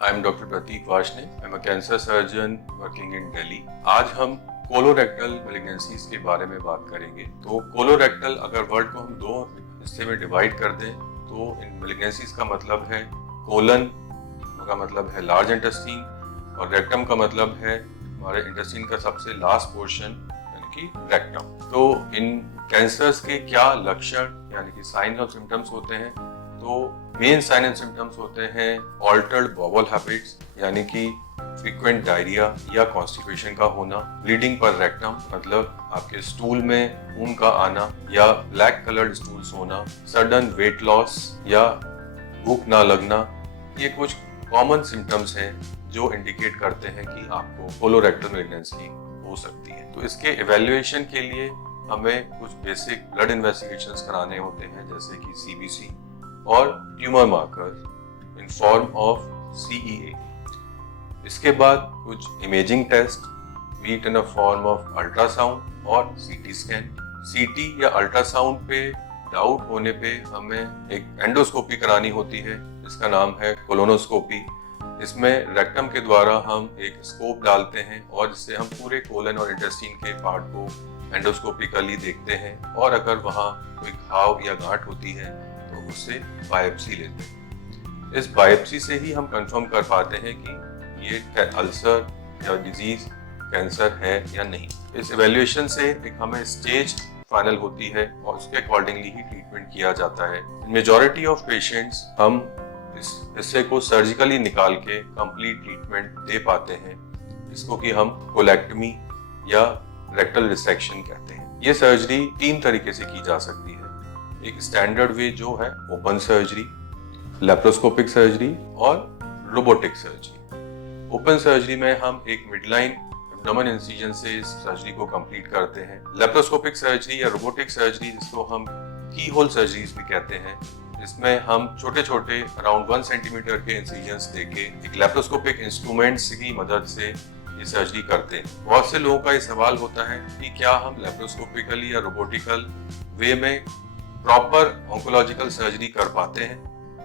I am doctor Prateek Washne. I am a cancer surgeon working in Delhi. आज हम colorectal malignancies के बारे में बात करेंगे। तो कोलोरेक्टल, अगर वर्ड को हम दो हिस्से में डिवाइड कर दें तो इन मैलिग्नेंसीज का मतलब है कोलन का मतलब है लार्ज इंटेस्टीन और रेक्टम का मतलब है हमारे इंटेस्टीन का सबसे लास्ट पोर्शन यानी कि रेक्टम। तो इन कैंसर्स के क्या लक्षण यानी कि साइंस और सिम्टम्स होते हैं? तो मेन साइन एंड सिम्टम्स होते हैं ऑल्टर्ड बॉवल हैबिट्स यानी कि फ्रीक्वेंट डायरिया या कॉन्स्टिपेशन का होना, ब्लीडिंग पर रेक्टम मतलब आपके स्टूल में खून का आना या ब्लैक कलर्ड स्टूल्स होना, सडन वेट लॉस या भूख ना लगना। ये कुछ कॉमन सिम्टम्स हैं जो इंडिकेट करते हैं कि आपको कोलोरेक्टल मैलिग्नेंसी हो सकती है। तो इसके इवैल्यूएशन के लिए हमें कुछ बेसिक ब्लड इन्वेस्टिगेशंस कराने होते हैं, जैसे कि सीबीसी और tumour marker in form of CEA। इसके बाद कुछ imaging test be it in a form of ultrasound और CT स्कैन। CT या अल्ट्रासाउंड पे डाउट होने पे हमें एक एंडोस्कोपी करानी होती है, इसका नाम है कोलोनोस्कोपी। इसमें रेक्टम के द्वारा हम एक स्कोप डालते हैं और इससे हम पूरे कोलन और इंटेस्टीन के पार्ट को एंडोस्कोपिकली देखते हैं और अगर वहाँ कोई घाव या गांठ होती है तो उससे बायोप्सी लेते हैं। इस बायोप्सी से ही हम कंफर्म कर पाते हैं कि ये अल्सर या डिजीज कैंसर है या नहीं। इस इवैल्यूएशन से एक हमें स्टेज फाइनल होती है और उसके अकॉर्डिंगली ही ट्रीटमेंट किया जाता है। मेजॉरिटी ऑफ पेशेंट्स हम इस हिस्से को सर्जिकली निकाल के कंप्लीट ट्रीटमेंट दे पाते हैं, इसको कि हम कोलेक्टमी या रेक्टल रिसेक्शन कहते हैं। ये सर्जरी 3 तरीके से की जा सकती है। एक स्टैंडर्ड वे जो है ओपन सर्जरी, लैप्रोस्कोपिक सर्जरी और रोबोटिक सर्जरी। ओपन सर्जरी में हम एक मिडलाइन एब्डोमेन इंसिजन से इस सर्जरी को कंप्लीट करते हैं। लैप्रोस्कोपिक सर्जरी या रोबोटिक सर्जरी, जिसको हम की होल सर्जरीज भी कहते हैं, इसमें हम छोटे छोटे अराउंड 1 सेंटीमीटर के इंसिजन्स देके एक लैप्रोस्कोपिक इंस्ट्रूमेंट्स की मदद से ये सर्जरी करते हैं। बहुत से लोगों का ये सवाल होता है कि क्या हम लैप्रोस्कोपिकली या रोबोटिकल वे में प्रॉपर ऑन्कोलॉजिकल सर्जरी कर पाते हैं?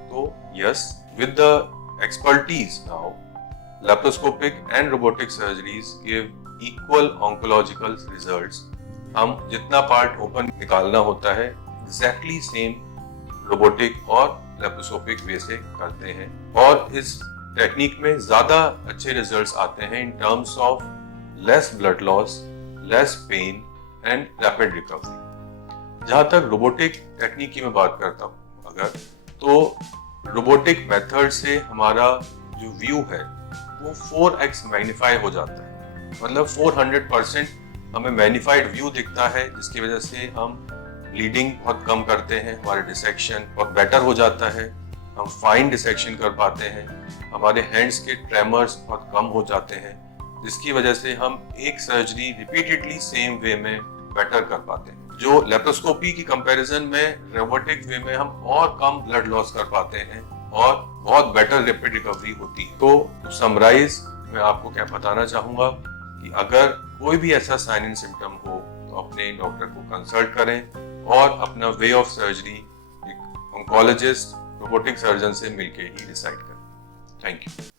तो yes, with the expertise now laparoscopic and robotic surgeries give equal oncological results. हम जितना पार्ट ओपन निकालना होता है एग्जैक्टली सेम रोबोटिक और लैप्रोस्कोपिक वे से करते हैं और इस टेक्निक में ज्यादा अच्छे रिजल्ट्स आते हैं in terms of less blood loss, less pain and rapid recovery. जहां तक रोबोटिक टेक्निक की मैं बात करता हूं अगर, तो रोबोटिक मेथड से हमारा जो व्यू है वो 4x मैग्नीफाई हो जाता है, मतलब 400% हमें मैग्नीफाइड व्यू दिखता है, जिसकी वजह से हम ब्लीडिंग बहुत कम करते हैं, हमारे डिसेक्शन बहुत बेटर हो जाता है, हम फाइन डिसेक्शन कर पाते हैं, हमारे हैंड्स के ट्रेमर्स बहुत कम हो जाते हैं, जिसकी वजह से हम एक सर्जरी रिपीटेडली सेम वे में बेटर कर पाते हैं। जो लैप्रोस्कोपी की कंपैरिजन में रोबोटिक वे में हम और कम ब्लड लॉस कर पाते हैं और बहुत बेटर रैपिड रिकवरी होती है। तो समराइज मैं आपको क्या बताना चाहूंगा कि अगर कोई भी ऐसा साइन एंड सिम्टम हो तो अपने डॉक्टर को कंसल्ट करें और अपना वे ऑफ सर्जरी एक ऑन्कोलॉजिस्ट, रोबोटिक सर्जन से मिलके ही डिसाइड करें। Thank you.